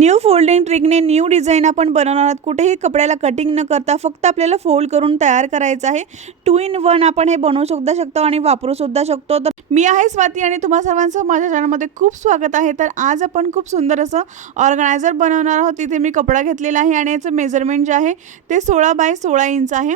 New folding ट्रिकने new design आपण बनवणार आहोत. कुठेही कपड्याला कटिंग न करता फक्त आपल्याला फोल्ड करून तयार करायचं आहे. टू इन वन आपण हे बनवू सुद्धा शकतो आणि वापरू सुद्धा शकतो. तर मी आहे स्वाती आणि तुम्हा सर्वांचं माझ्या चॅनलमध्ये खूप स्वागत आहे. तर आज आपण खूप सुंदर असं ऑर्गनायझर बनवणार आहोत. तिथे मी कपडा घेतलेला आहे आणि याचं मेजरमेंट जे आहे ते सोळा बाय सोळा इंच आहे.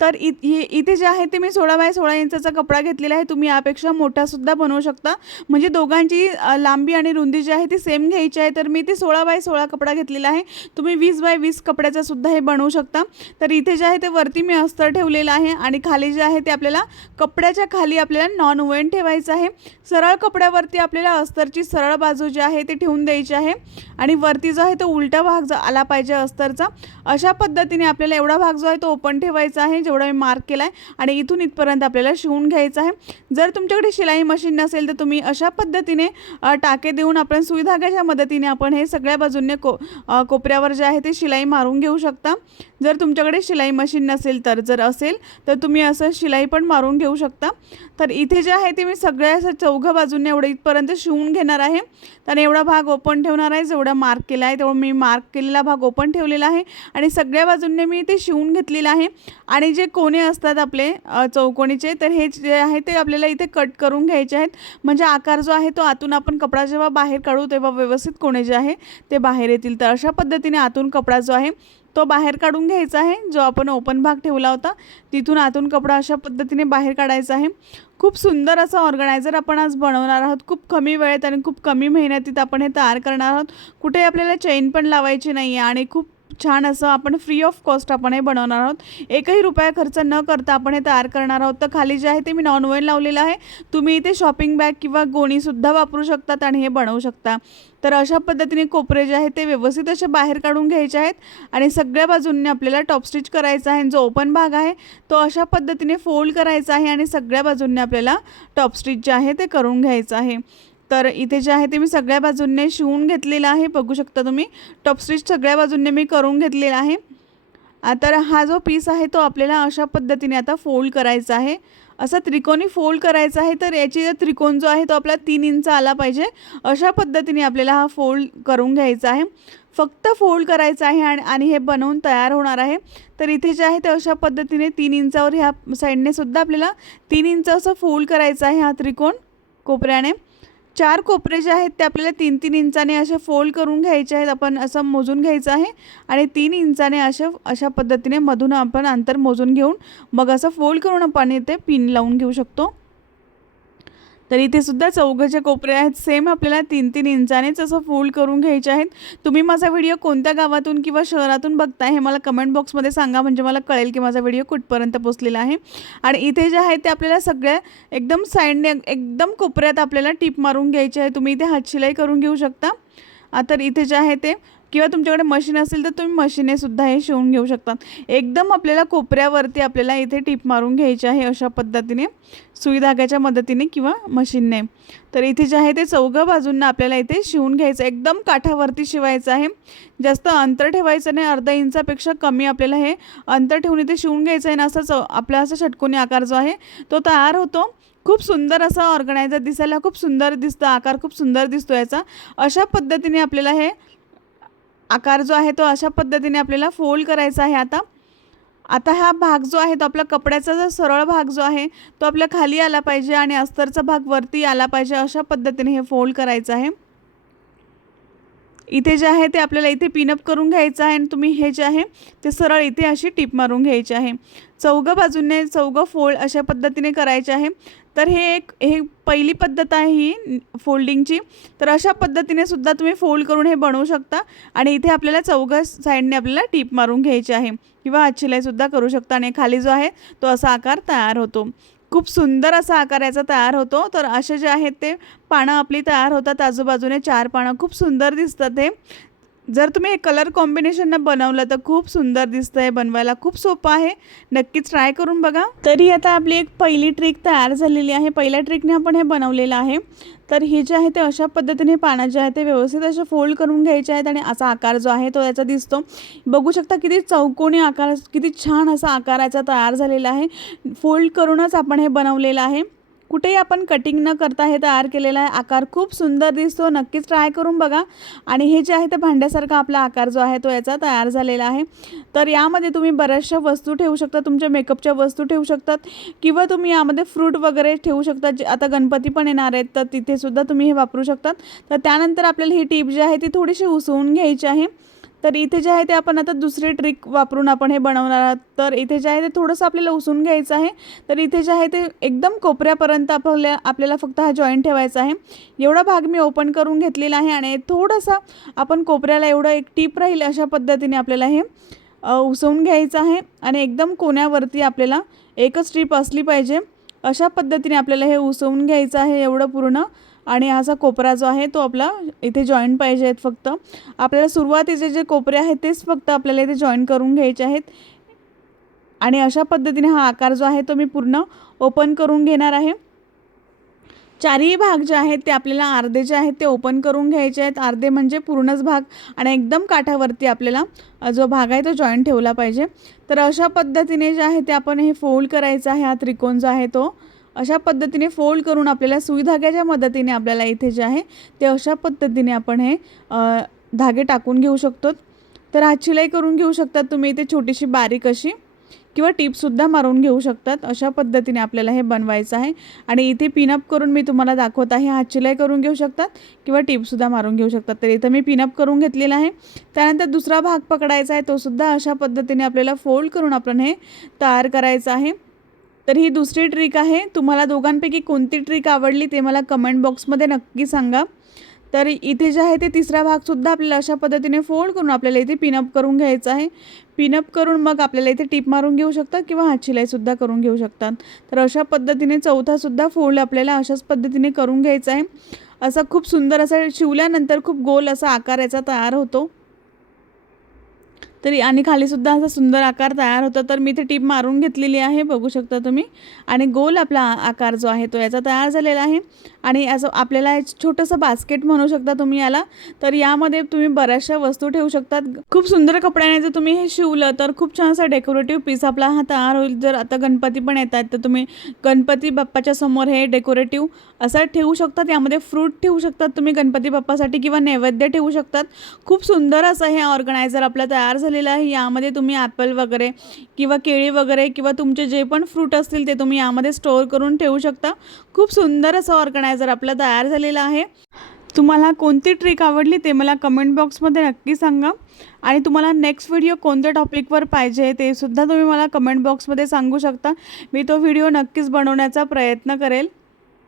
तर इ इथे जे आहे ते मी सोळा बाय सोळा इंचाचा कपडा घेतलेला आहे. तुम्ही यापेक्षा मोठासुद्धा बनवू शकता. म्हणजे दोघांची लांबी आणि रुंदी जी आहे ती सेम घ्यायची आहे. तर मी ते सोळा बाय सोळा कपडा घेतलेला आहे. तुम्ही वीस बाय वीस कपड्याचा सुद्धा हे बनवू शकता. तर इथे जे आहे ते वरती मी अस्तर ठेवलेलं आहे आणि खाली जे आहे ते आपल्याला कपड्याच्या खाली आपल्याला नॉन ओव्हन ठेवायचं आहे. सरळ कपड्यावरती आपल्याला अस्तरची सरळ बाजू जी आहे ती ठेवून द्यायची आहे. आणि वरती जो आहे तो उलटा भाग जो आला पाहिजे अस्तरचा अशा पद्धतीने आपल्याला एवढा भाग जो आहे तो ओपन ठेवायचा आहे. जेवढा मी मार्क केला आहे आणि इथून इथपर्यंत आपल्याला शिवून घ्यायचं आहे. जर तुमच्याकडे शिलाई मशीन नसेल तर तुम्ही अशा पद्धतीने टाके देऊन आपण सुई धाग्याच्या मदतीने आपण हे सगळ्या बाजूने को कोपऱ्यावर जे आहे ते शिलाई मारून घेऊ शकता. जर तुमच्याकडे शिलाई मशीन नसेल तर जर असेल तर तुम्ही असं शिलाई पण मारून घेऊ शकता. तर इथे जे आहे ते मी सगळ्या असं चौघं बाजूने एवढं इथपर्यंत शिवून घेणार आहे. तर एवढा भाग ओपन ठेवणार आहे जेवढा मार्क केला आहे तेवढं मी मार्क केलेला भाग ओपन ठेवलेला आहे. आणि सगळ्या बाजूंनी मी ते शिवून घेतलेलं आहे. आणि जे कोणे असतात आपले चौकोणीचे चौकोनीचे तर हे जे आहे ते आपल्याला इथे कट करून घ्यायचे आहेत. म्हणजे आकार जो आहे तो आतून आपण कपडा जेव्हा बाहेर काढू तेव्हा व्यवस्थित कोणे जे आहे ते बाहेर येतील. तर अशा पद्धतीने आतून कपडा जो आहे तो बाहेर काढून घ्यायचा आहे. जो आपण ओपन भाग ठेवला होता तिथून आतून कपडा अशा पद्धतीने बाहेर काढायचा आहे. खूप सुंदर असं ऑर्गनायझर आपण आज बनवणार आहोत. खूप कमी वेळेत आणि खूप कमी मेहनतीत आपण हे तयार करणार आहोत. कुठे आपल्याला चेन पण लावायची नाही आहे आणि खूप छान असं आपण फ्री ऑफ कॉस्ट आपण हे बनवणार आहोत. एकही रुपया खर्च न करता आपण हे तयार करणार आहोत. तर खाली जे आहे ते मी नॉन लावलेलं आहे. तुम्ही इथे शॉपिंग बॅग किंवा गोणीसुद्धा वापरू शकतात आणि हे बनवू शकता. तर अशा पद्धतीने कोपरे जे आहेत ते व्यवस्थित असे बाहेर काढून घ्यायचे आहेत आणि सगळ्या बाजूंनी आपल्याला टॉप स्टिच करायचा आहे. जो ओपन भाग आहे तो अशा पद्धतीने फोल्ड करायचा आहे आणि सगळ्या बाजूंनी आपल्याला टॉप स्टिच जे आहे ते करून घ्यायचं आहे. तर इथे जे आहे ते मी सगळ्या बाजूंनी शिवून घेतलेलं आहे. बघू शकता तुम्ही. टॉप स्टिच सगळ्या बाजूंनी मी करून घेतलेला आहे. तर हा जो पीस आहे तो आपल्याला अशा पद्धतीने आता फोल्ड करायचा आहे. असा त्रिकोणी फोल्ड करायचा आहे तर याची जो त्रिकोण जो आहे तो आपला तीन इंच आला पाहिजे. अशा पद्धतीने आपल्याला हा फोल्ड करून घ्यायचा आहे. फक्त फोल्ड करायचा आहे आणि आणि हे बनवून तयार होणार आहे. तर इथे जे आहे ते अशा पद्धतीने तीन इंचावर ह्या साईडने सुद्धा आपल्याला तीन इंच असं फोल्ड करायचं आहे हा त्रिकोण कोपऱ्याने. चार कोपरे जे आहेत ते आपल्याला तीन तीन इंचाने असे फोल्ड करून घ्यायचे आहेत. आपण असं मोजून घ्यायचं आहे आणि तीन इंचाने अशा अशा पद्धतीने मधून आपण अंतर मोजून घेऊन मग असं फोल्ड करून आपण इथे पिन लावून घेऊ शकतो. तर इथे सुद्धा चौघाच्या कोपरे आहेत सेम आपल्याला तीन तीन इंचानेच असं फोल्ड करून घ्यायचे आहेत. तुम्ही माझा व्हिडिओ कोणत्या गावातून किंवा शहरातून बघताय हे मला कमेंट बॉक्समध्ये सांगा म्हणजे मला कळेल की माझा व्हिडिओ कुठपर्यंत पोचलेला आहे. आणि इथे जे आहे ते आपल्याला सगळ्या एकदम साईडने एकदम कोपऱ्यात आपल्याला टीप मारून घ्यायची आहे तुम्ही इथे हातशिलाई करून घेऊ शकता. तर इथे जे आहे ते किंवा तुमच्याकडे मशीन असेल तर तुम्ही मशीने सुद्धा हे शिवून घेऊ शकतात. एकदम आपल्याला कोपऱ्यावरती आपल्याला इथे टीप मारून घ्यायची आहे अशा पद्धतीने सुई धाग्याच्या मदतीने किंवा मशीनने तर इथे जे आहे ते चौघं बाजूंना आपल्याला इथे शिवून घ्यायचं आहे. एकदम काठावरती शिवायचं आहे. जास्त अंतर ठेवायचं नाही. अर्धा इंचापेक्षा कमी आपल्याला हे अंतर ठेवून इथे शिवून घ्यायचं आहे. ना असं चौ आपला असा षटकोनी आकार जो आहे तो तयार होतो. खूप सुंदर असा ऑर्गनायझर दिसायला खूप सुंदर दिसतं. आकार खूप सुंदर दिसतो याचा. अशा पद्धतीने आपल्याला हे आकार जो आहे तो अशा पद्धतीने आपल्याला फोल्ड करायचा आहे आता. आता हा भाग जो आहे तो आपला कपड्याचा जो सरळ भाग जो आहे तो आपल्या खाली आला पाहिजे आणि अस्तरचा भाग वरती आला पाहिजे अशा पद्धतीने हे फोल्ड करायचं आहे. इथे जे आहे ते आपल्याला इथे पिनअप करून घ्यायचं आहे आणि तुम्ही हे जे आहे ते सरळ इथे अशी टीप मारून घ्यायची आहे. चौघं बाजूने चौघं फोल्ड अशा पद्धतीने करायचे आहे. तर हे एक हे पहिली पद्धत आहे ही फोल्डिंगची तर अशा पद्धतीने सुद्धा तुम्ही फोल्ड करून हे बनवू शकता आणि इथे आपल्याला चौघं साईडने आपल्याला टीप मारून घ्यायची आहे. किंवा हातशिलाईसुद्धा करू शकता आणि खाली जो आहे तो असा आकार तयार होतो. खूप सुंदर असा आकार याचा तयार होतो. तर असे जे आहेत ते पानं आपली तयार होतात. आजूबाजूने चार पानं. खूप सुंदर दिसतात हे. जर तुम्ही हे कलर कॉम्बिनेशननं बनवलं तर खूप सुंदर दिसतं आहे बनवायला. खूप सोपं आहे. नक्कीच ट्राय करून बघा. तरी आता आपली एक पहिली ट्रिक तयार झालेली आहे. पहिल्या ट्रिकने आपण हे बनवलेलं आहे. तर हे जे आहे ते अशा पद्धतीने पानं जे आहे ते व्यवस्थित असे फोल्ड करून घ्यायचे आहेत आणि असा आकार जो आहे तो याचा दिसतो. बघू शकता किती चौकोनी आकार किती छान असा आकाराचा तयार झालेला आहे. फोल्ड करूनच आपण हे बनवलेलं आहे. कुठेही आपण कटिंग न करता हे तयार केलेला आहे. आकार खूप सुंदर दिसतो. नक्कीच ट्राय करून बघा. आणि हे जे आहे ते भांड्यासारखा आपला आकार जो आहे तो याचा तयार झालेला आहे. तर यामध्ये तुम्ही बऱ्याचशा वस्तू ठेवू शकता. तुमच्या मेकअपच्या वस्तू ठेवू शकतात. किंवा तुम्ही यामध्ये फ्रूट वगैरे ठेवू शकता. जे आता गणपती पण येणार आहेत तर तिथेसुद्धा तुम्ही हे वापरू शकतात. तर त्यानंतर आपल्याला ही टीप जी आहे ती थोडीशी उसवून घ्यायची आहे. तर इथे जे आहे ते आपण आता दुसरी ट्रिक वापरून आपण हे बनवणार आहात. तर इथे जे आहे ते थोडंसं आपल्याला उसून घ्यायचं आहे. तर इथे जे आहे ते एकदम कोपऱ्यापर्यंत आपल्या आपल्याला फक्त हा जॉईंट ठेवायचा आहे. एवढा भाग मी ओपन करून घेतलेला आहे आणि थोडासा आपण कोपऱ्याला एवढं एक टीप राहील अशा पद्धतीने आपल्याला हे उसवून घ्यायचं आहे. आणि एकदम कोण्यावरती आपल्याला एकच टीप असली पाहिजे. अशा पद्धतीने आपल्याला हे उसवून घ्यायचं आहे एवढं पूर्ण. आणि असा कोपरा जो आहे तो आपला इथे जॉईंट पाहिजे आहेत फक्त. आपल्याला सुरुवातीचे जे कोपरे आहेत तेच फक्त आपल्याला इथे जॉईन करून घ्यायचे आहेत. आणि अशा पद्धतीने हा आकार जो आहे तो मी पूर्ण ओपन करून घेणार आहे. चारही भाग जे आहेत ते आपल्याला अर्धे जे आहेत ते ओपन करून घ्यायचे आहेत. अर्धे म्हणजे पूर्णच भाग आणि एकदम काठावरती आपल्याला जो भाग आहे तो जॉईंट ठेवला पाहिजे. तर अशा पद्धतीने जे आहे ते आपण हे फोल्ड करायचं आहे. हा त्रिकोण जो आहे तो. अशा पद्धतीने फोल्ड करून आपल्याला सुई धाग्याच्या मदतीने आपल्याला इथे जे आहे ते अशा पद्धतीने आपण हे धागे टाकून घेऊ शकतो. तर हात शिलाई करून घेऊ शकतात तुम्ही इथे छोटीशी बारीक अशी किंवा टिपसुद्धा मारून घेऊ शकतात. अशा पद्धतीने आपल्याला हे बनवायचं आहे. आणि इथे पिनअप करून मी तुम्हाला दाखवत आहे हात शिलाई करून घेऊ शकतात किंवा टिपसुद्धा मारून घेऊ शकतात. तर इथं मी पिनअप करून घेतलेला आहे. त्यानंतर दुसरा भाग पकडायचा आहे तोसुद्धा अशा पद्धतीने आपल्याला फोल्ड करून आपण हे तयार करायचं आहे. तर ही दुसरी ट्रिक आहे. तुम्हाला दोघांपैकी कोणती ट्रिक आवडली ते मला कमेंट बॉक्समध्ये नक्की सांगा. तर इथे जे आहे ते तिसरा भागसुद्धा आपल्याला अशा पद्धतीने फोल्ड करून आपल्याला इथे पिनअप करून घ्यायचं आहे. पिनअप करून मग आपल्याला इथे टिप मारून घेऊ शकतात किंवा हात शिलाईसुद्धा करून घेऊ शकतात तर अशा पद्धतीने चौथासुद्धा फोल्ड आपल्याला अशाच पद्धतीने करून घ्यायचा आहे. असा खूप सुंदर असा शिवल्यानंतर खूप गोल असा आकार याचा तयार होतो. तरी आणि खालीसुद्धा असा सुंदर आकार तयार होतो तर मी इथे टीप मारून घेतलेली आहे बघू शकता तुम्ही. आणि गोल आपला आकार जो आहे तो याचा तयार झालेला आहे. आणि असं आपल्याला छोटंसं बास्केट म्हणू शकता तुम्ही याला. तर यामध्ये तुम्ही बऱ्याचशा वस्तू ठेवू शकतात. खूप सुंदर कपड्याने जर तुम्ही हे शिवलं तर खूप छान असा डेकोरेटिव्ह पीस आपला हा तयार होईल. जर आता गणपती पण येत आहेत तर तुम्ही गणपती बाप्पाच्या समोर हे डेकोरेटिव्ह असं ठेवू शकतात यामध्ये फ्रूट ठेवू शकतात तुम्ही गणपती बाप्पासाठी किंवा नैवेद्य ठेवू शकतात. खूप सुंदर असं हे ऑर्गनायझर आपलं तयार झालेलं आहे. यामध्ये तुम्ही ॲपल वगैरे किंवा केळी वगैरे किंवा तुमचे जे पण फ्रूट असतील ते तुम्ही यामध्ये स्टोअर करून ठेवू शकता. खूप सुंदर असं ऑर्गनायझर आपलं तयार झालेलं आहे. तुम्हाला कोणती ट्रिक आवडली ते मला कमेंट बॉक्समध्ये नक्की सांगा. आणि तुम्हाला नेक्स्ट व्हिडिओ कोणत्या टॉपिकवर पाहिजे ते सुद्धा तुम्ही मला कमेंट बॉक्समध्ये सांगू शकता. मी तो व्हिडिओ नक्कीच बनवण्याचा प्रयत्न करेल.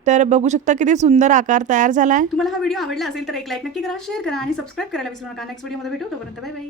तर बघू शकता किती सुंदर आकार तयार झाला आहे तुम्हाला हा व्हिडिओ आवडला असेल तर एक लाईक नक्की करा शेअर करा आणि सबस्क्राईब करायला विसरू नका. नेक्स्ट व्हिडिओमध्ये भेटू तोपर्यंत बाय बाय